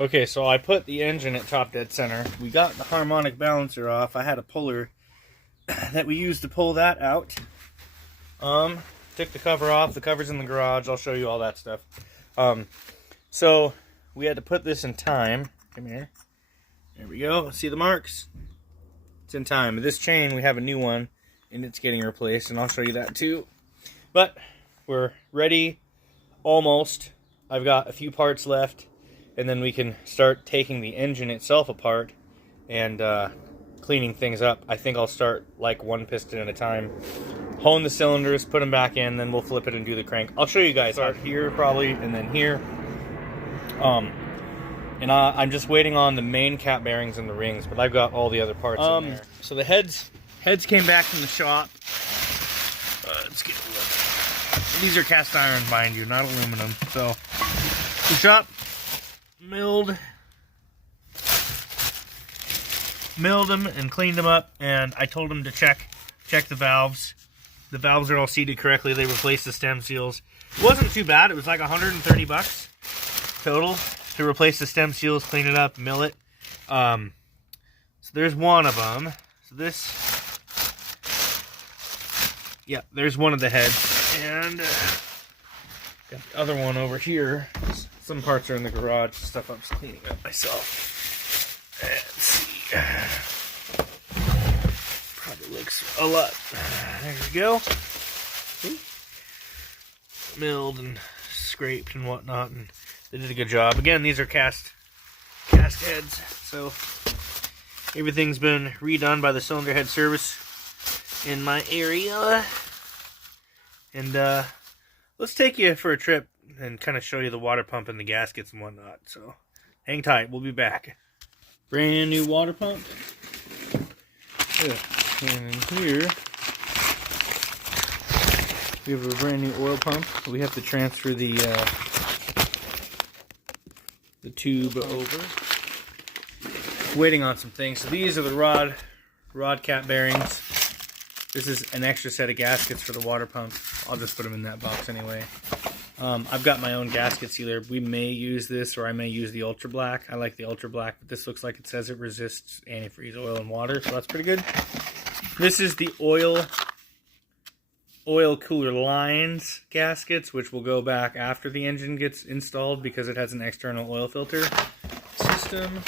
Okay, so I put the engine at top dead center. We got the harmonic balancer off. I had a puller that we used to pull that out. Took the cover off. The cover's in the garage. I'll show you all that stuff. So we had to put this in time. Come here. There we go. See the marks? It's in time. This chain, we have a new one, and it's getting replaced, and I'll show you that too. But we're ready, almost. I've got a few parts left, and then we can start taking the engine itself apart and cleaning things up. I think I'll start like one piston at a time. Hone the cylinders, put them back in, then we'll flip it and do the crank. I'll show you guys. Start here probably, and then here. And I'm just waiting on the main cap bearings and the rings, but I've got all the other parts in there. So the heads came back from the shop. Let's get a look. These are cast iron, mind you, not aluminum. So the shop milled them and cleaned them up, and I told them to check the valves. The valves are all seated correctly. They replaced the stem seals. It wasn't too bad. It was like 130 bucks total to replace the stem seals, clean it up, mill it. So there's one of them. So this, yeah, there's one of the heads, and got the other one over here. Some parts are in the garage, stuff I'm just cleaning up myself. Let's see. Probably looks a lot. There we go. See? Milled and scraped and whatnot, and they did a good job. Again, these are cast heads, so everything's been redone by the cylinder head service in my area. And let's take you for a trip and kind of show you the water pump and the gaskets and whatnot. So hang tight, we'll be back. Brand new water pump. Yeah. And in here we have a brand new oil pump. We have to transfer the tube over. Waiting on some things. So these are the rod cap bearings. This is an extra set of gaskets for the water pump. I'll just put them in that box anyway. I've got my own gasket sealer. We may use this, or I may use the Ultra Black. I like the Ultra Black, but this looks like it says it resists antifreeze oil and water, so that's pretty good. This is the oil cooler lines gaskets, which will go back after the engine gets installed because it has an external oil filter system.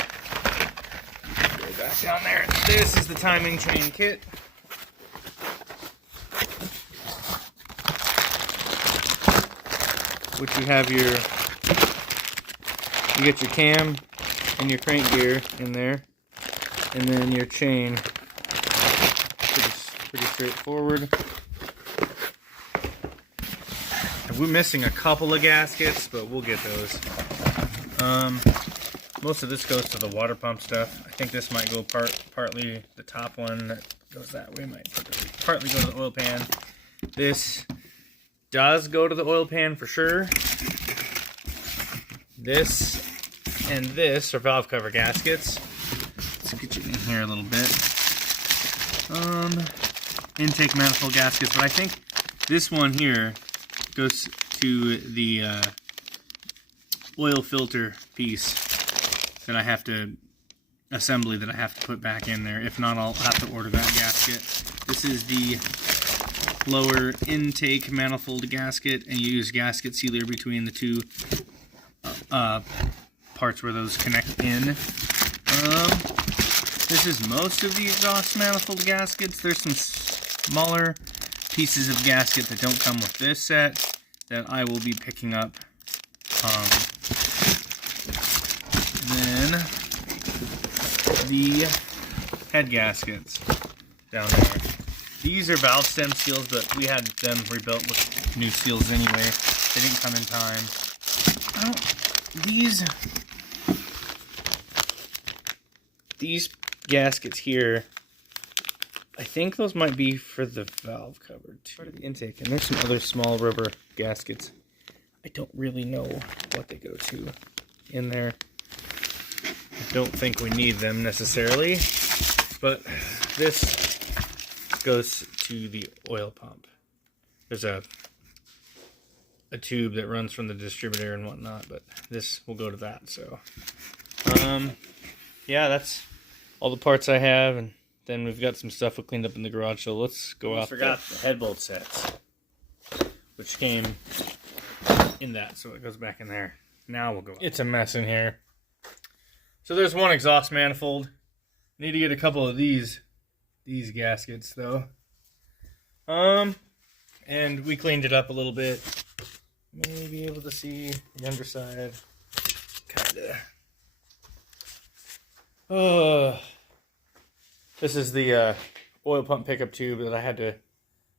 Go back down there. This is the timing chain kit. Which you have you get your cam and your crank gear in there, and then your chain. Pretty straightforward. And we're missing a couple of gaskets, but we'll get those. Most of this goes to the water pump stuff. I think this might go partly the top one that goes that way might partly go to the oil pan. This does go to the oil pan for sure. This and this are valve cover gaskets. Let's get you in here a little bit. Intake manifold gaskets, but I think this one here goes to the oil filter piece that I have to assembly that I have to put back in there. If not, I'll have to order that gasket. This is the lower intake manifold gasket, and you use gasket sealer between the two parts where those connect in. This is most of the exhaust manifold gaskets. There's some smaller pieces of gasket that don't come with this set that I will be picking up. Then the head gaskets down there. These are valve stem seals, but we had them rebuilt with new seals anyway. They didn't come in time. These gaskets here, I think those might be for the valve cover too. Part of the intake, and there's some other small rubber gaskets. I don't really know what they go to in there. I don't think we need them necessarily, but this goes to the oil pump. There's a a tube that runs from the distributor and whatnot, but this will go to that. So, yeah, that's all the parts I have, and then we've got some stuff we cleaned up in the garage. So let's go out. Forgot the head bolt sets, which came in that, so it goes back in there. Now we'll go out. It's a mess in here. So there's one exhaust manifold. Need to get a couple of these gaskets though. And we cleaned it up a little bit. Maybe able to see the underside. Kinda. This is the oil pump pickup tube that I had to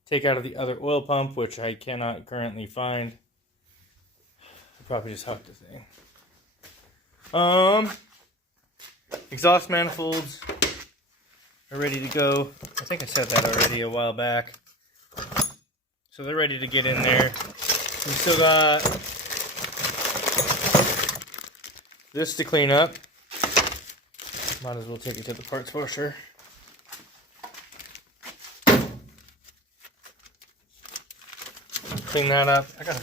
take out of the other oil pump, which I cannot currently find. I probably just hucked the thing. Exhaust manifolds are ready to go. I think I said that already a while back. So they're ready to get in there. We still got this to clean up. Might as well take it to the parts washer. Clean that up. I got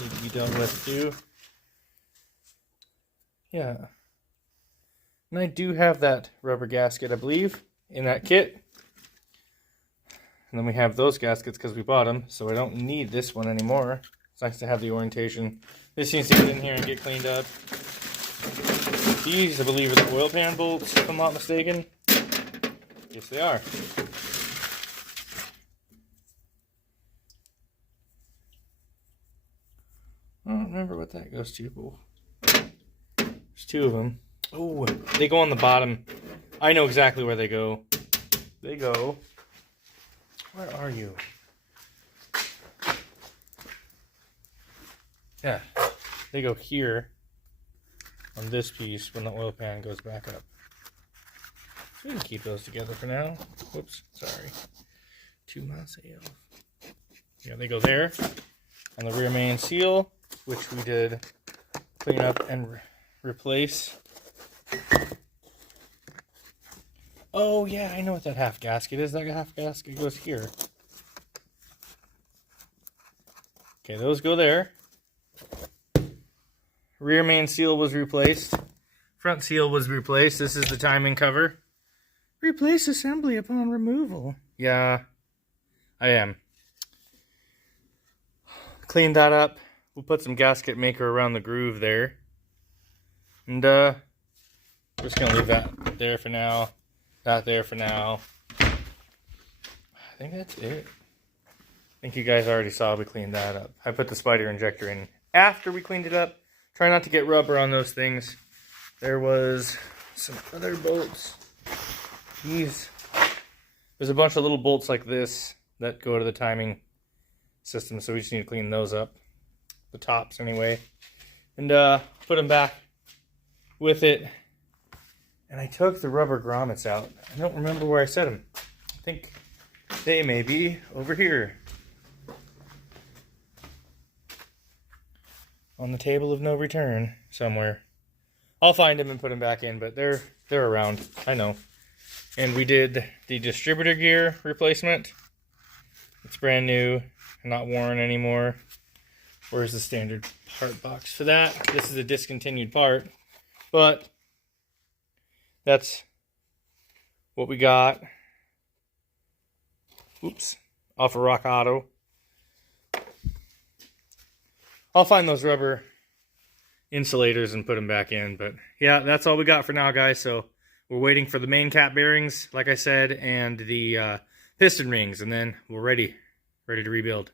need to be done with too. Yeah. And I do have that rubber gasket, I believe, in that kit. And then we have those gaskets because we bought them, so I don't need this one anymore. It's nice to have the orientation. This needs to get in here and get cleaned up. These, I believe, are the oil pan bolts, if I'm not mistaken. Yes, they are. I don't remember what that goes to, but there's two of them. Oh, they go on the bottom. I know exactly where they go. They go... Where are you? Yeah, they go here on this piece when the oil pan goes back up. So we can keep those together for now. Whoops, sorry. Too much. Yeah, they go there on the rear main seal, which we did clean up and replace. Oh, yeah, I know what that half gasket is. That half gasket goes here. Okay, those go there. Rear main seal was replaced. Front seal was replaced. This is the timing cover. Replace assembly upon removal. Yeah, I am. Cleaned that up. We'll put some gasket maker around the groove there. And, we're just going to leave that there for now. That there for now. I think that's it. I think you guys already saw we cleaned that up. I put the spider injector in after we cleaned it up. Try not to get rubber on those things. There was some other bolts. There's a bunch of little bolts like this that go to the timing system, so we just need to clean those up. The tops anyway. And put them back with it. And I took the rubber grommets out. I don't remember where I set them. I think they may be over here. On the table of no return somewhere. I'll find them and put them back in, but they're around. I know. And we did the distributor gear replacement. It's brand new, not worn anymore. Where's the standard part box for that? This is a discontinued part, but that's what we got. Oops, off of Rock Auto. I'll find those rubber insulators and put them back in, but yeah, that's all we got for now, guys. So we're waiting for the main cap bearings, like I said, and the piston rings, and then we're ready to rebuild.